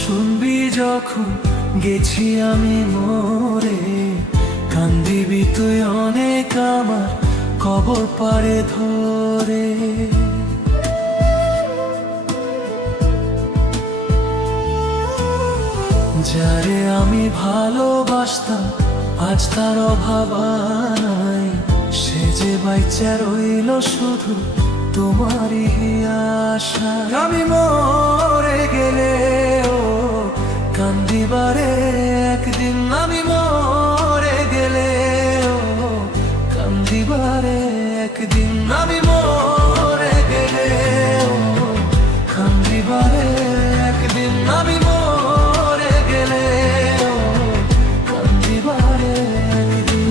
শুনবি যখন গেছি আমি মরে, কান্দিবি তুই অনেক আমার কবর পাড়ে ধরে। যারে আমি ভালোবাসতাম আজ তার অভাব নাই, সে যে বাইচা রইল শুধু তোমারই আশা। আমি মরে গেলে ও কান্দিবারে একদিন, আমি মরে গেলে ও কান্দিবারে একদিন, আমি মরে গেলে ও কান্দিবারে একদিন, আমি মরে গেলে ও কান্দিবারে একদিন।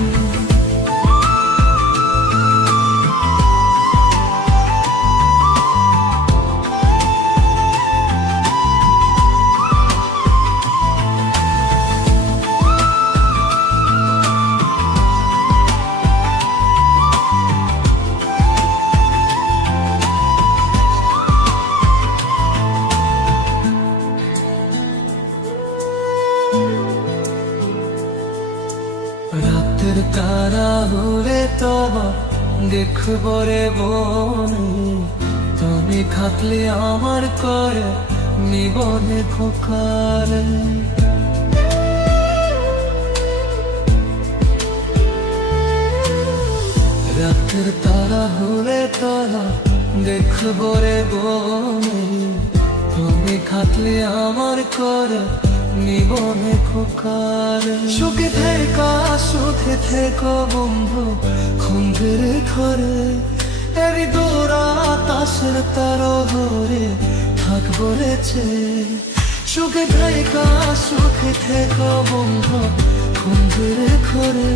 রাতের তারা হলে তোমার দেখবো রে বনে, তুমি থাকলে আমার করে নিবনে খোকারে। রাতের তারা হলে তোরা দেখবো রে বনে, তুমি থাকলে আমার করে নিবনে খোকারে। সুখে থেকা সুখে থেকো বন্ধু খুঁজের ঘরে, এরি দোরা তাসের তার ধরে থাকবো রেছে। সুখে থেকা সুখে থেকো বন্ধু খুঁজের ঘরে,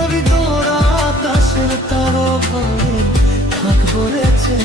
এরি দোরা তাসের তার ধরে থাকবো রেছে।